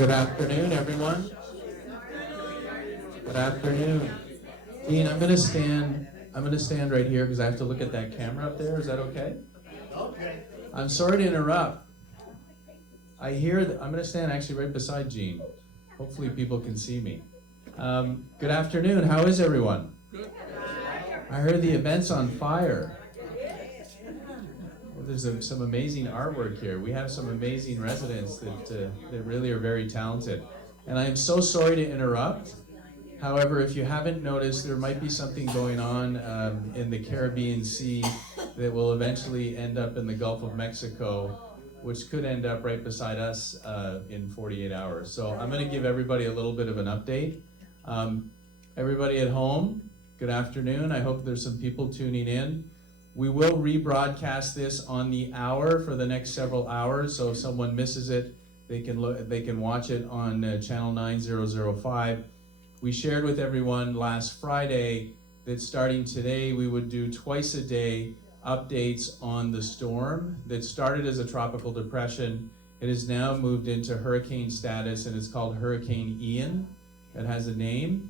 Good afternoon, everyone. Good afternoon. Dean, I'm gonna stand right here because I have to look at that camera up there. Is that okay? Okay. I'm sorry to interrupt. I hear that I'm gonna stand actually right beside Gene. Hopefully people can see me. Good afternoon. How is everyone? Good. I heard the event's on fire. Well, there's some amazing artwork here. We have some amazing residents that really are very talented. And I am so sorry to interrupt. However, if you haven't noticed, there might be something going on in the Caribbean Sea that will eventually end up in the Gulf of Mexico, which could end up right beside us in 48 hours. So I'm going to give everybody a little bit of an update. Everybody at home, good afternoon. I hope there's some people tuning in. We will rebroadcast this on the hour for the next several hours, so if someone misses it, they can watch it on channel 9005. We shared with everyone last Friday that starting today we would do twice a day updates on the storm that started as a tropical depression. It has now moved into hurricane status, and it's called Hurricane Ian. It has a name,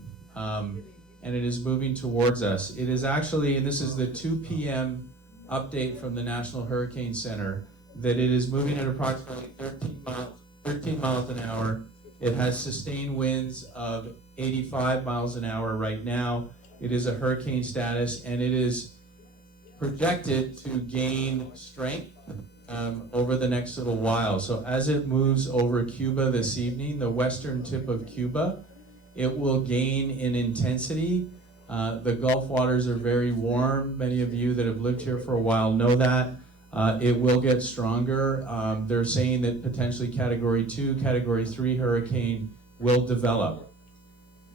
and it is moving towards us. It is actually, and this is the 2 p.m. update from the National Hurricane Center, that it is moving at approximately 13 miles an hour. It has sustained winds of 85 miles an hour right now. It is a hurricane status, and it is projected to gain strength over the next little while. So as it moves over Cuba this evening, the western tip of Cuba, it will gain in intensity. The Gulf waters are very warm. Many of you that have lived here for a while know that. It will get stronger. They're saying that potentially Category 2, Category 3 hurricane will develop.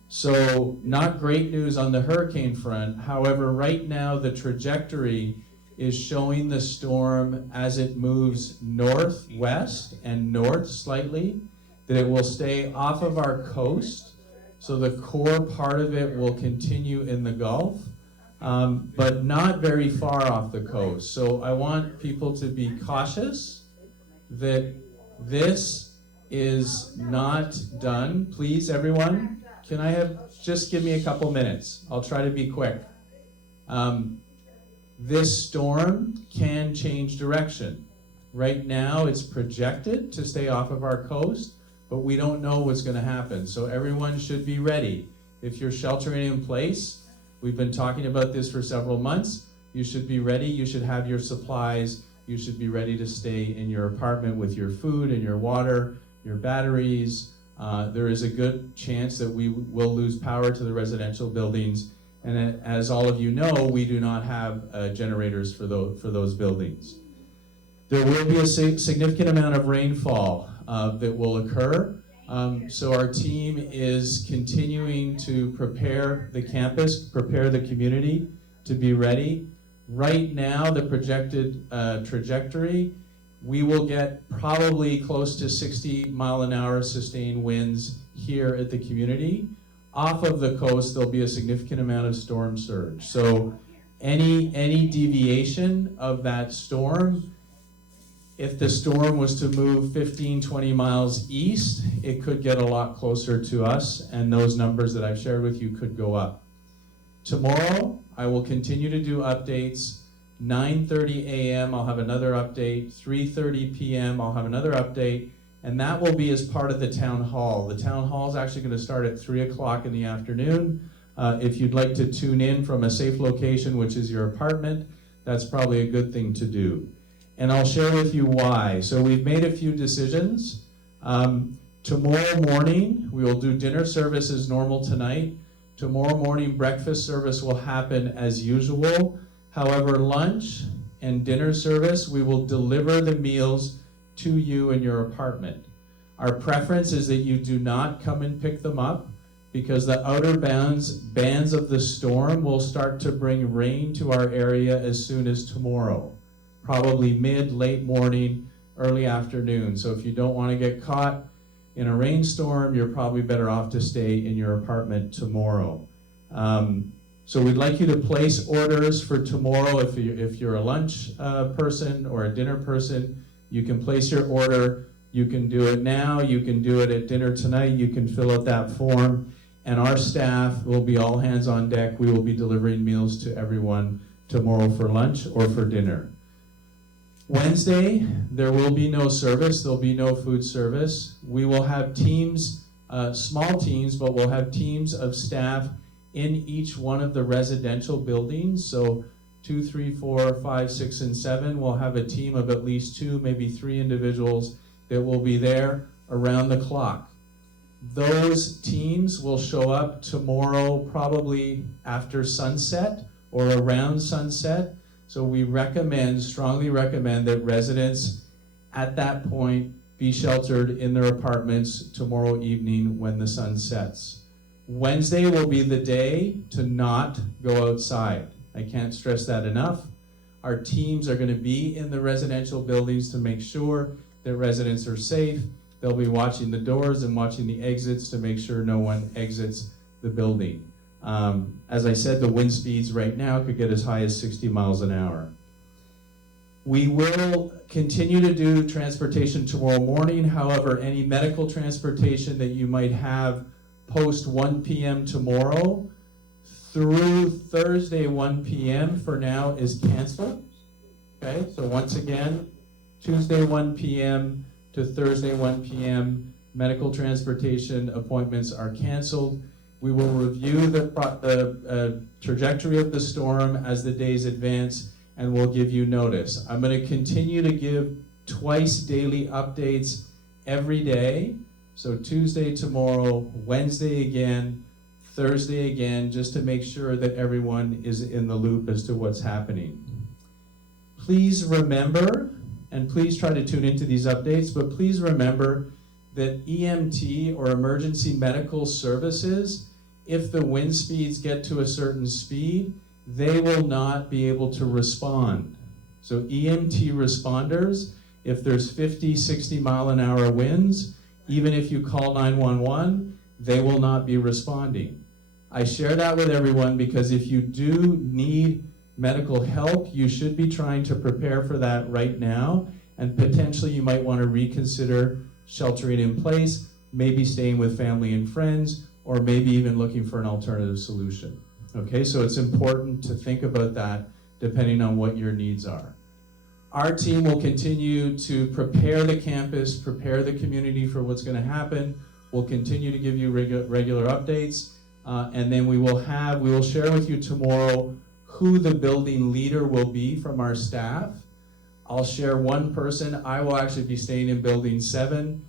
So not great news on the hurricane front. However, right now the trajectory is showing the storm as it moves northwest and north slightly, that it will stay off of our coast. So the core part of it will continue in the Gulf, but not very far off the coast. So I want people to be cautious that this is not done. Please, everyone, can I just give me a couple minutes? I'll try to be quick. This storm can change direction. Right now, it's projected to stay off of our coast, but we don't know what's going to happen. So everyone should be ready. If you're sheltering in place, we've been talking about this for several months, you should be ready. You should have your supplies. You should be ready to stay in your apartment with your food and your water, your batteries. There is a good chance that we will lose power to the residential buildings. And as all of you know, we do not have generators for those buildings. There will be a significant amount of rainfall that will occur. So our team is continuing to prepare the campus, prepare the community to be ready. Right now, the projected trajectory, we will get probably close to 60 mile an hour sustained winds here at the community. Off of the coast, there'll be a significant amount of storm surge. So any deviation of that storm, if the storm was to move 15, 20 miles east, it could get a lot closer to us, and those numbers that I've shared with you could go up. Tomorrow, I will continue to do updates. 9:30 a.m., I'll have another update. 3:30 p.m., I'll have another update, and that will be as part of the town hall. The town hall is actually going to start at 3 o'clock in the afternoon. If you'd like to tune in from a safe location, which is your apartment, that's probably a good thing to do. And I'll share with you why. So we've made a few decisions. Tomorrow morning, we will do dinner service as normal tonight. Tomorrow morning, breakfast service will happen as usual. However, lunch and dinner service, we will deliver the meals to you in your apartment. Our preference is that you do not come and pick them up, because the outer bands of the storm will start to bring rain to our area as soon as tomorrow. Probably late morning, early afternoon. So if you don't want to get caught in a rainstorm, you're probably better off to stay in your apartment tomorrow. So we'd like you to place orders for tomorrow. If you're a lunch person or a dinner person, you can place your order. You can do it now, you can do it at dinner tonight, you can fill out that form, and our staff will be all hands on deck. We will be delivering meals to everyone tomorrow for lunch or for dinner. Wednesday, there will be no service, there'll be no food service. We will have teams, small teams, but we'll have teams of staff in each one of the residential buildings. So 2, 3, 4, 5, 6, and 7, we'll have a team of at least 2, maybe 3 individuals that will be there around the clock. Those teams will show up tomorrow probably after sunset or around sunset. So we strongly recommend that residents at that point be sheltered in their apartments tomorrow evening when the sun sets. Wednesday will be the day to not go outside. I can't stress that enough. Our teams are going to be in the residential buildings to make sure that residents are safe. They'll be watching the doors and watching the exits to make sure no one exits the building. As I said, the wind speeds right now could get as high as 60 miles an hour. We will continue to do transportation tomorrow morning. However, any medical transportation that you might have post 1 p.m. tomorrow through Thursday 1 p.m. for now is canceled. Okay, so once again, Tuesday 1 p.m. to Thursday 1 p.m. medical transportation appointments are canceled. We will review the trajectory of the storm as the days advance, and we'll give you notice. I'm going to continue to give twice daily updates every day. So Tuesday tomorrow, Wednesday again, Thursday again, just to make sure that everyone is in the loop as to what's happening. Please remember, and please try to tune into these updates, but please remember that EMT or emergency medical services, if the wind speeds get to a certain speed, they will not be able to respond. So EMT responders, if there's 50, 60 mile an hour winds, even if you call 911, they will not be responding. I share that with everyone because if you do need medical help, you should be trying to prepare for that right now, and potentially you might want to reconsider sheltering in place, maybe staying with family and friends, or maybe even looking for an alternative solution. Okay, so it's important to think about that depending on what your needs are. Our team will continue to prepare the campus, prepare the community for what's going to happen. We'll continue to give you regular updates, and then we will share with you tomorrow who the building leader will be from our staff. I'll share one person. I will actually be staying in Building 7.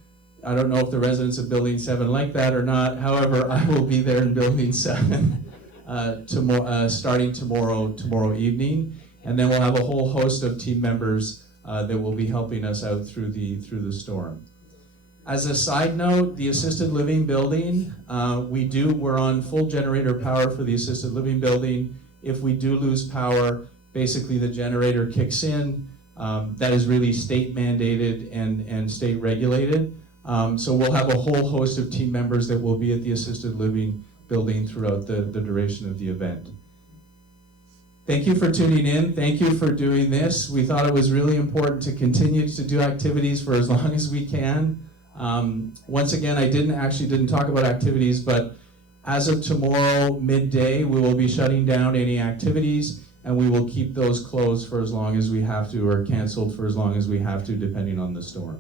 I don't know if the residents of Building 7 like that or not. However, I will be there in Building 7 starting tomorrow evening. And then we'll have a whole host of team members that will be helping us out through the storm. As a side note, the assisted living building, we're on full generator power for the assisted living building. If we do lose power, basically the generator kicks in. That is really state mandated and state regulated. So we'll have a whole host of team members that will be at the assisted living building throughout the duration of the event. Thank you for tuning in. Thank you for doing this. We thought it was really important to continue to do activities for as long as we can. Once again, I didn't talk about activities, but as of tomorrow midday, we will be shutting down any activities, and we will keep those closed for as long as we have to, or canceled for as long as we have to, depending on the storm.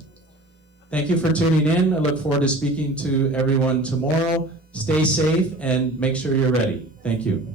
Thank you for tuning in. I look forward to speaking to everyone tomorrow. Stay safe and make sure you're ready. Thank you.